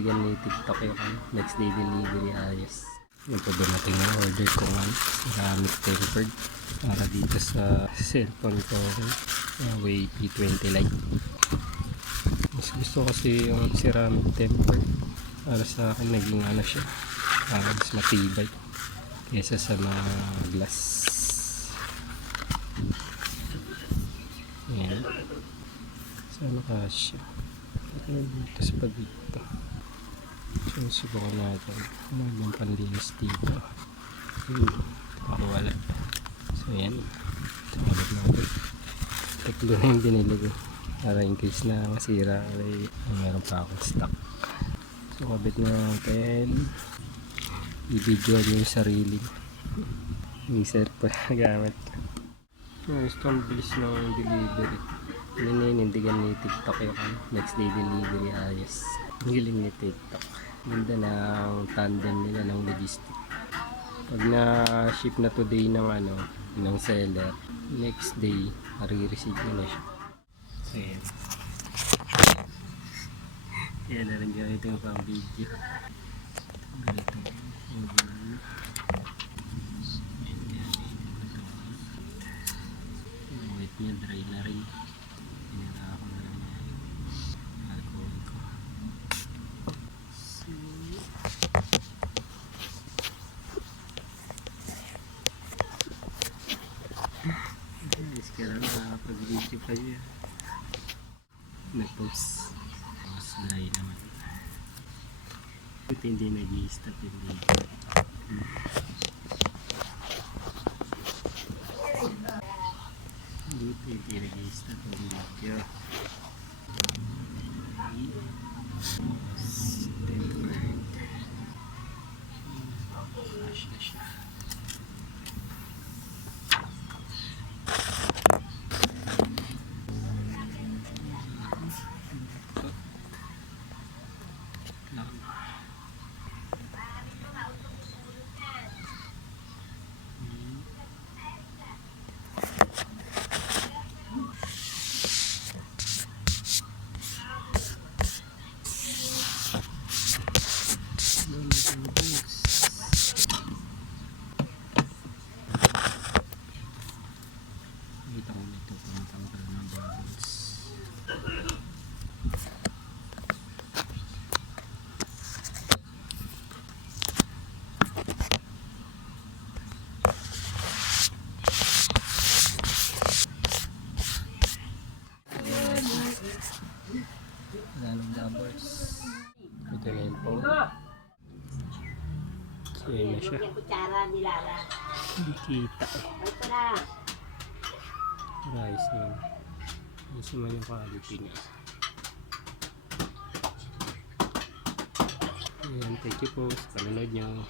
ninindigan ni TikTok yung next day delivery. Ayos. Ito dumating na order ko nga ceramic tempered para dito sa cellphone ko, Huawei P20 Lite. Mas gusto kasi yung ceramic tempered, para sa akin naging ano siya, mas matibay kesa sa mga glass. Ayan, sana kasya. Tapos pa dito, so subukan natin ano panlinis dito. Wala. So yan, sabot natin. Tatlo na yung binili ko para in case na masira ay meron pa akong stock. So kabit na natin, i-video yung sarili, miser pa gamit. Gusto ang bilis ng delivery. Ninindigan ni TikTok yung next day delivery. Ayos, hiling ni TikTok. Ganda ng tandem nila ng logistic. Pag na-ship na today ng ng seller, next day marireceive na siya. So yan. Yan na rin ganito yung pang video. Ganito. Wait niya, dry na rin. Pinira ako na lang alcohol ko. So, guys, kailangan nakapag-video pa niya. Nag-post. Mas dry naman. Buti hindi nag-i-stop yung video. Buti hindi nag-i-stop yung video. Flash na siya. Kita ko nito tumatanggal ng bubbles. Wala ng bubbles. Ito na yun po. So yun na siya. Hindi kita guys, yun. Ayos naman yung quality niya. Ayan, thank you po sa panonood nyo.